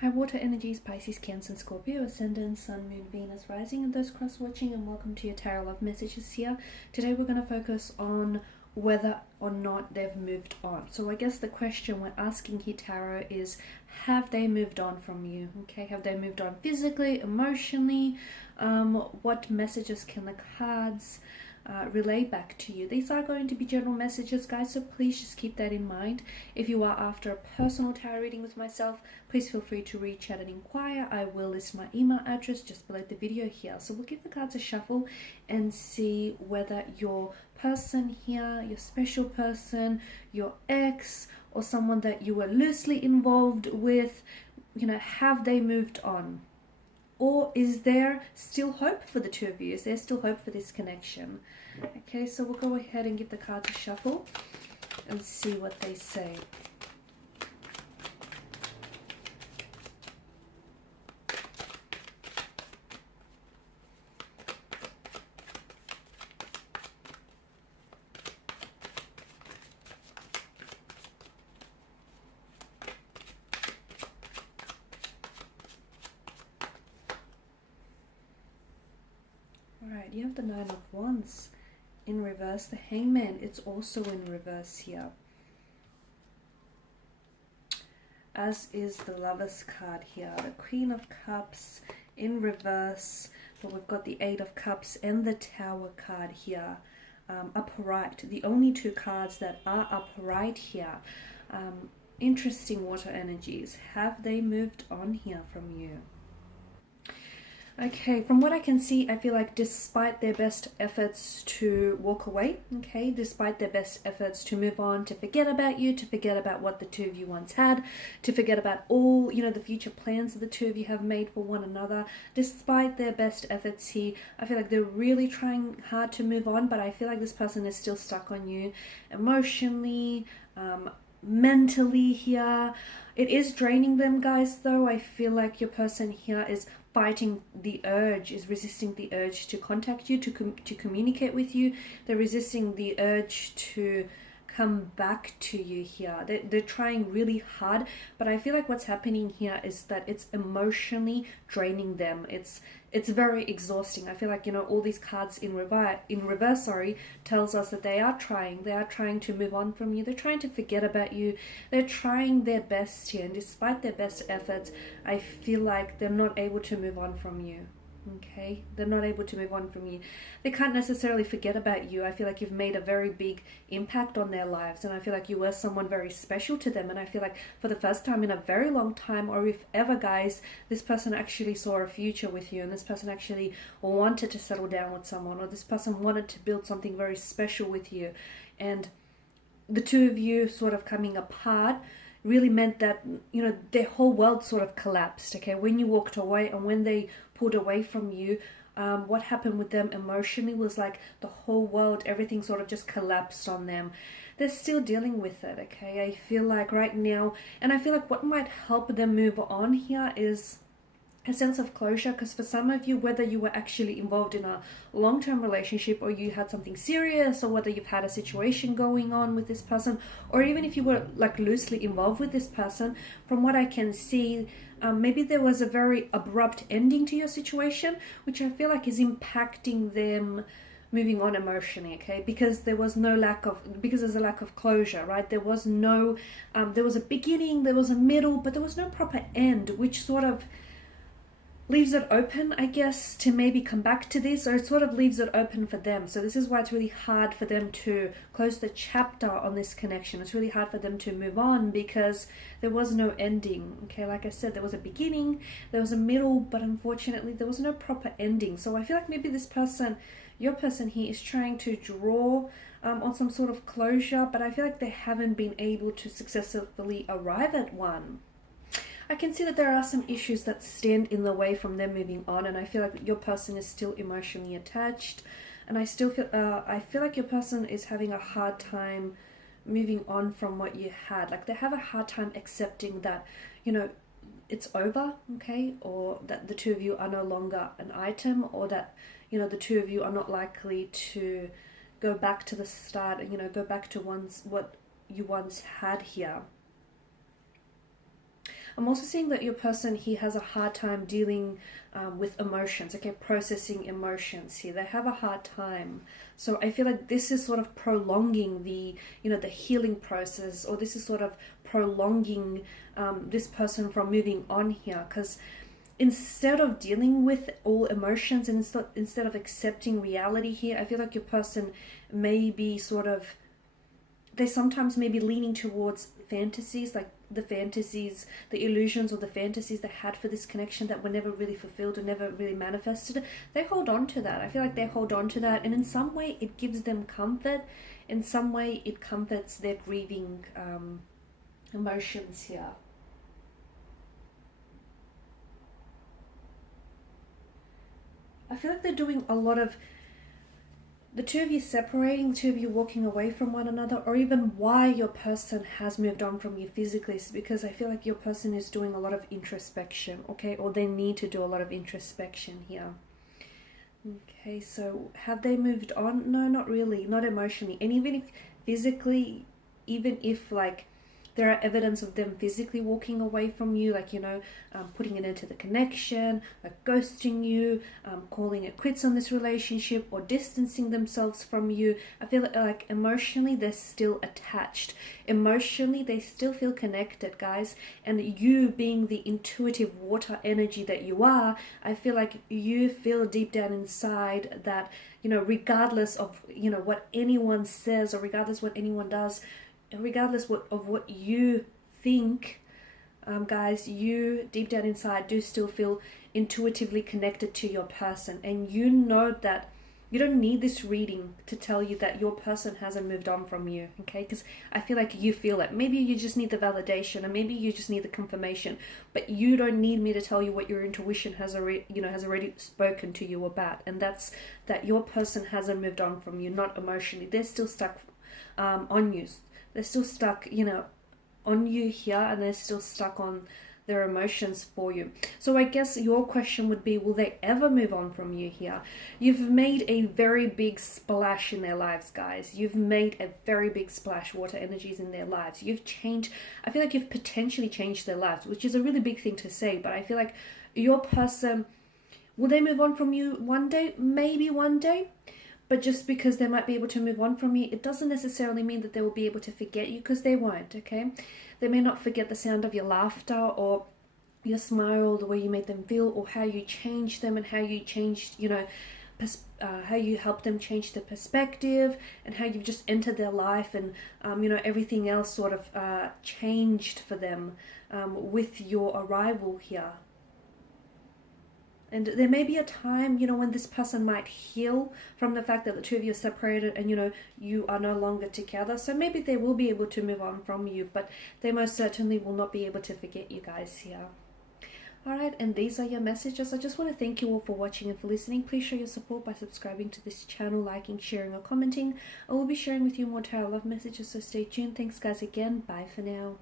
Hi, water energies, Pisces, Cancer, and Scorpio, Ascendant, Sun, Moon, Venus, Rising, and those cross-watching, and welcome to your Tarot Love Messages here. Today we're going to focus on whether or not they've moved on. So I guess the question we're asking here, Tarot, is have they moved on from you? Okay, have they moved on physically, emotionally? What messages can the cards relay back to you? These are going to be general messages, guys, so please just keep that in mind. If you are after a personal tarot reading with myself, please feel free to reach out and inquire. I will list my email address just below the video here. So we'll give the cards a shuffle and see whether your person here, your special person, your ex, or someone that you were loosely involved with, have they moved on? Or is there still hope for the two of you? Is there still hope for this connection? Okay, so we'll go ahead and give the cards a shuffle and see what they say. Alright, you have the Nine of Wands in reverse. The Hangman, it's also in reverse here. As is the Lover's card here. The Queen of Cups in reverse. But we've got the Eight of Cups and the Tower card here. Upright. The only two cards that are upright here. Interesting water energies. Have they moved on here from you? Okay, from what I can see, I feel like despite their best efforts to walk away, okay, despite their best efforts to move on, to forget about you, to forget about what the two of you once had, to forget about all, the future plans that the two of you have made for one another, despite their best efforts here, I feel like they're really trying hard to move on, but I feel like this person is still stuck on you emotionally, mentally here. It is draining them, guys, though. I feel like your person here is fighting the urge, is resisting the urge to contact you, to communicate with you. They're resisting the urge to come back to you here. They're trying really hard, but I feel like what's happening here is that it's emotionally draining them. It's very exhausting. I feel like, all these cards in reverse, tells us that they are trying to move on from you. They're trying to forget about you. They're trying their best here, and despite their best efforts, I feel like they're not able to move on from you. Okay, they're not able to move on from you. They can't necessarily forget about you. I feel like you've made a very big impact on their lives, and I feel like you were someone very special to them. And I feel like for the first time in a very long time, or if ever, guys, this person actually saw a future with you, and this person actually wanted to settle down with someone, or this person wanted to build something very special with you. And the two of you sort of coming apart really meant that, their whole world sort of collapsed, okay? When you walked away and when they pulled away from you, what happened with them emotionally was like the whole world, everything sort of just collapsed on them. They're still dealing with it, okay? I feel like right now, and I feel like what might help them move on here is a sense of closure, because for some of you, whether you were actually involved in a long-term relationship, or you had something serious, or whether you've had a situation going on with this person, or even if you were like loosely involved with this person, from what I can see, maybe there was a very abrupt ending to your situation, which I feel like is impacting them moving on emotionally, okay? Because there's a lack of closure, right? There was a beginning, there was a middle, but there was no proper end, which sort of leaves it open, I guess, to maybe come back to this, or it sort of leaves it open for them. So this is why it's really hard for them to close the chapter on this connection. It's really hard for them to move on because there was no ending, okay? Like I said, there was a beginning, there was a middle, but unfortunately there was no proper ending. So I feel like maybe this person, your person here, is trying to draw on some sort of closure, but I feel like they haven't been able to successfully arrive at one. I can see that there are some issues that stand in the way from them moving on, and I feel like your person is still emotionally attached, and I feel like your person is having a hard time moving on from what you had. Like they have a hard time accepting that, it's over, okay, or that the two of you are no longer an item, or that, the two of you are not likely to go back to the start, go back to what you once had here. I'm also seeing that your person, he has a hard time dealing with emotions, okay, processing emotions here. They have a hard time. So I feel like this is sort of prolonging the, you know, the healing process, or this is sort of prolonging this person from moving on here, because instead of dealing with all emotions and instead of accepting reality here, I feel like your person may be sort of, they sometimes may be leaning towards fantasies, like the fantasies, the illusions or the fantasies they had for this connection that were never really fulfilled or never really manifested. They hold on to that. I feel like they hold on to that, and in some way it gives them comfort. In some way it comforts their grieving emotions here. I feel like they're doing a lot of, the two of you separating, the two of you walking away from one another, or even why your person has moved on from you physically is because I feel like your person is doing a lot of introspection, okay, or they need to do a lot of introspection here. Okay, so have they moved on? No, not really, not emotionally. And even if physically, even if like there are evidence of them physically walking away from you, like, you know, putting an end to the connection, like ghosting you, calling it quits on this relationship, or distancing themselves from you. I feel like emotionally they're still attached. Emotionally they still feel connected, guys. And you being the intuitive water energy that you are, I feel like you feel deep down inside that, you know, regardless of, you know, what anyone says, or regardless what anyone does, regardless of what you think, guys, you deep down inside do still feel intuitively connected to your person. And you know that you don't need this reading to tell you that your person hasn't moved on from you, okay? Because I feel like you feel it. Maybe you just need the validation, and maybe you just need the confirmation, but you don't need me to tell you what your intuition has already, you know, has already spoken to you about. And that's that your person hasn't moved on from you, not emotionally. They're still stuck on you. They're still stuck, you know, on you here, and they're still stuck on their emotions for you. So I guess your question would be, will they ever move on from you here? You've made a very big splash in their lives, guys. You've made a very big splash, water energies, in their lives. You've changed, I feel like you've potentially changed their lives, which is a really big thing to say, but I feel like your person, will they move on from you one day? Maybe one day. But just because they might be able to move on from you, it doesn't necessarily mean that they will be able to forget you, because they won't, okay? They may not forget the sound of your laughter, or your smile, the way you made them feel, or how you changed them, and how you changed, you know, how you helped them change their perspective, and how you've just entered their life, and, you know, everything else sort of changed for them with your arrival here. And there may be a time, you know, when this person might heal from the fact that the two of you are separated and, you know, you are no longer together. So maybe they will be able to move on from you, but they most certainly will not be able to forget you guys here. Alright, and these are your messages. I just want to thank you all for watching and for listening. Please show your support by subscribing to this channel, liking, sharing, or commenting. I will be sharing with you more tarot love messages, so stay tuned. Thanks, guys, again. Bye for now.